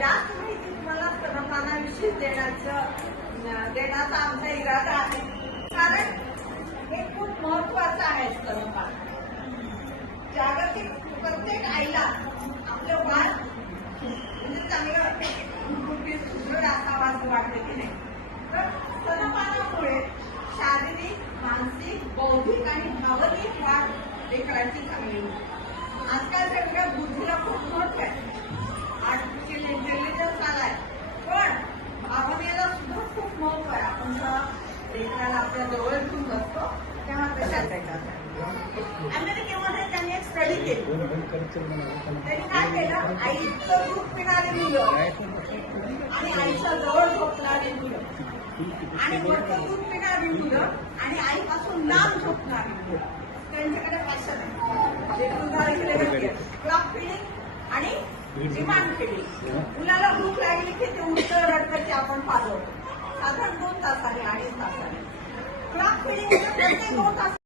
जास्त माहिती तुम्हाला स्तनपानाविषयी देण्याचं देण्याचा आमचा इरादा आहे. कारण हे खूप महत्वाचं आहे स्तनपान जागतिक प्रत्येक आईला चांगलं कुटुंबीत सुदृढ असावं असं वाटतं की नाही तर स्तनपानामुळे शारीरिक मानसिक बौद्धिक आणि भावनिक वाढ लेकरांची चांगली होते. आजकालच्या वेगळ्या बुद्धीला खूप महत्त्व आहे. आर्टिफिशियल इंटेलिजन्स आलाय पण भावनेला सुद्धा खूप महत्त्व आहे. आपण जेव्हा लेकराला आपल्या जवळ घेऊन बसतो तेव्हा कशा त्याच्यात अमेरिकेमध्ये त्यांनी एक स्टडी केली. त्यांनी काय केलं? आईचं रूप आणि जवळ झोपला मुलं. आणि वरचं दूध पिणारी मुलं? आणि आईपासून लांब झोपणार मुलं. त्यांच्याकडे फॅशन आहे. क्लॉक फिलिंग आणि डिमांड फिलिंग मुलाला भूक लागली की ते उठतं रडतं की आपण पाजवतो. साधारण दोन तासाने अडीच तासाने क्लॉक फिलिंग प्रत्येक दोन तास